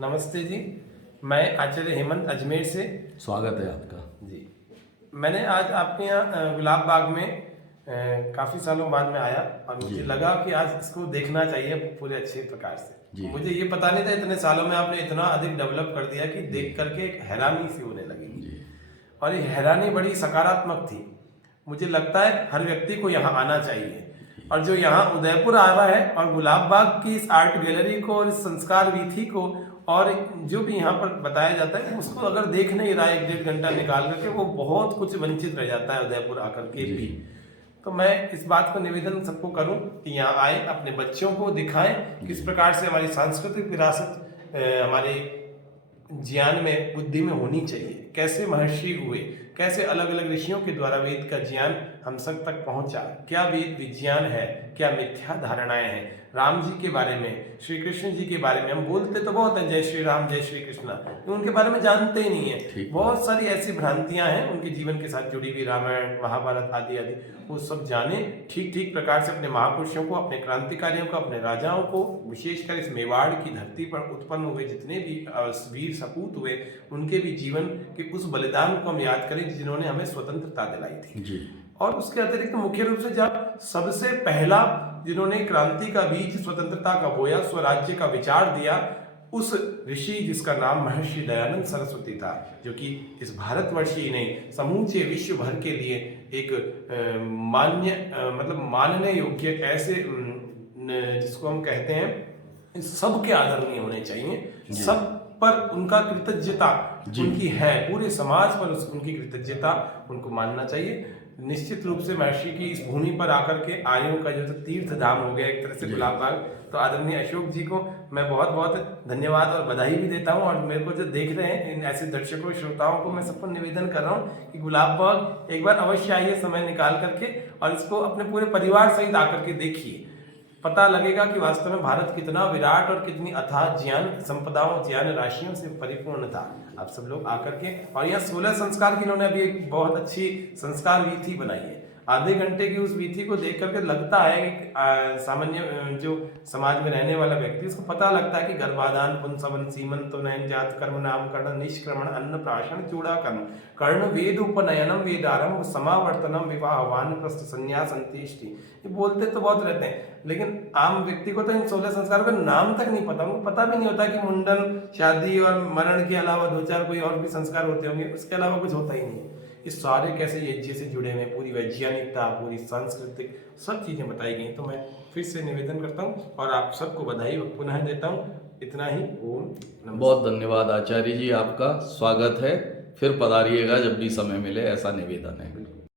नमस्ते जी। मैं आचार्य हेमंत अजमेर से। स्वागत है आपका। जी, मैंने आज आपके यहाँ गुलाब बाग में काफ़ी सालों बाद में आया और मुझे जी लगा कि आज इसको देखना चाहिए पूरे अच्छे प्रकार से। जी मुझे ये पता नहीं था इतने सालों में आपने इतना अधिक डेवलप कर दिया कि जी देख करके एक हैरानी सी होने लगेगी। जी और ये हैरानी बड़ी सकारात्मक थी। मुझे लगता है हर व्यक्ति को यहाँ आना चाहिए। और जो यहाँ उदयपुर आ रहा है और गुलाब बाग की इस आर्ट गैलरी को और इस संस्कार वीथी को और जो भी यहाँ पर बताया जाता है उसको अगर देख नहीं रहा है 1-1.5 घंटा निकाल करके, वो बहुत कुछ वंचित रह जाता है उदयपुर आकर के भी। तो मैं इस बात को निवेदन सबको करूं कि यहाँ आए, अपने बच्चों को दिखाएं किस प्रकार से हमारी सांस्कृतिक विरासत हमारे ज्ञान में, बुद्धि में होनी चाहिए। कैसे महर्षि हुए, कैसे अलग अलग ऋषियों के द्वारा वेद का ज्ञान हम सब तक पहुंचा, क्या वेद विज्ञान है, क्या मिथ्या धारणाएं हैं राम जी के बारे में, श्री कृष्ण जी के बारे में। हम बोलते तो बहुत हैं जय श्री राम जय श्री कृष्ण, तो उनके बारे में जानते ही नहीं है। बहुत सारी ऐसी भ्रांतियां हैं उनके जीवन के साथ जुड़ी हुई, रामायण महाभारत आदि आदि, वो सब जाने ठीक ठीक प्रकार से। अपने महापुरुषों को, अपने क्रांतिकारियों को, अपने राजाओं को, विशेषकर इस मेवाड़ की धरती पर उत्पन्न हुए जितने भी वीर सपूत हुए, उनके भी जीवन के उस बलिदान को हम याद करें जिन्होंने हमें स्वतंत्रता दिलाई थी जी। और उसके अतिरिक्त मुख्य रूप से जब सबसे पहला जिन्होंने क्रांति का बीज, स्वतंत्रता का बोया, स्वराज्य का विचार दिया, उस ऋषि जिसका नाम महर्षि दयानंद सरस्वती था, जो कि इस भारतवर्ष ही नहीं समूचे विश्व भर के लिए एक मतलब मानने योग्य ऐसे जिसको हम कहते हैं सबके आदरणीय होने चाहिए। सब पर उनका कृतज्ञता उनकी है, पूरे समाज पर उनकी कृतज्ञता उनको मानना चाहिए। निश्चित रूप से महर्षि की इस भूमि पर आकर के आर्यों का जो तीर्थ धाम हो गया एक तरह से गुलाब बाग, तो आदरणीय अशोक जी को मैं बहुत बहुत धन्यवाद और बधाई भी देता हूं। और मेरे को जो देख रहे हैं इन ऐसे दर्शकों श्रोताओं को मैं सबको निवेदन कर रहा हूं कि गुलाब बाग एक बार अवश्य आइए समय निकाल करके और इसको अपने पूरे परिवार सहित आकर के देखिए। पता लगेगा कि वास्तव में भारत कितना विराट और कितनी अथाह ज्ञान संपदाओं, ज्ञान राशियों से परिपूर्ण था। आप सब लोग आकर के, और यहाँ 16 संस्कार की इन्होंने अभी एक बहुत अच्छी संस्कार वीथी बनाई है। आधे घंटे की उस वीथी को देख करके लगता है कि सामान्य जो समाज में रहने वाला व्यक्ति, उसको पता लगता है कि गर्भाधान, पुंसवन, सीमंतो, नयन जात, कर्म, नामकरण, निष्क्रमण, अन्न प्राशन, चूड़ा कर्म, कर्ण, वेद उपनयनम, वेदारंभ, समावर्तनम, विवाह, वानप्रस्थ, संन्यास, अंत्येष्टि। ये बोलते तो बहुत रहते हैं, लेकिन आम व्यक्ति को तो इन 16 संस्कारों का नाम तक नहीं पता। उनको पता भी नहीं होता कि मुंडन, शादी और मरण के अलावा 2-4 कोई और भी संस्कार होते होंगे, उसके अलावा कुछ होता ही नहीं है। ये सारे कैसे यज्ञ से जुड़े हुए, पूरी वैज्ञानिकता, पूरी सांस्कृतिक सब चीजें बताई गई। तो मैं फिर से निवेदन करता हूँ और आप सबको बधाई पुनः देता हूँ। इतना ही। ओम नमः। बहुत धन्यवाद आचार्य जी, आपका स्वागत है। फिर पधारिएगा जब भी समय मिले, ऐसा निवेदन है।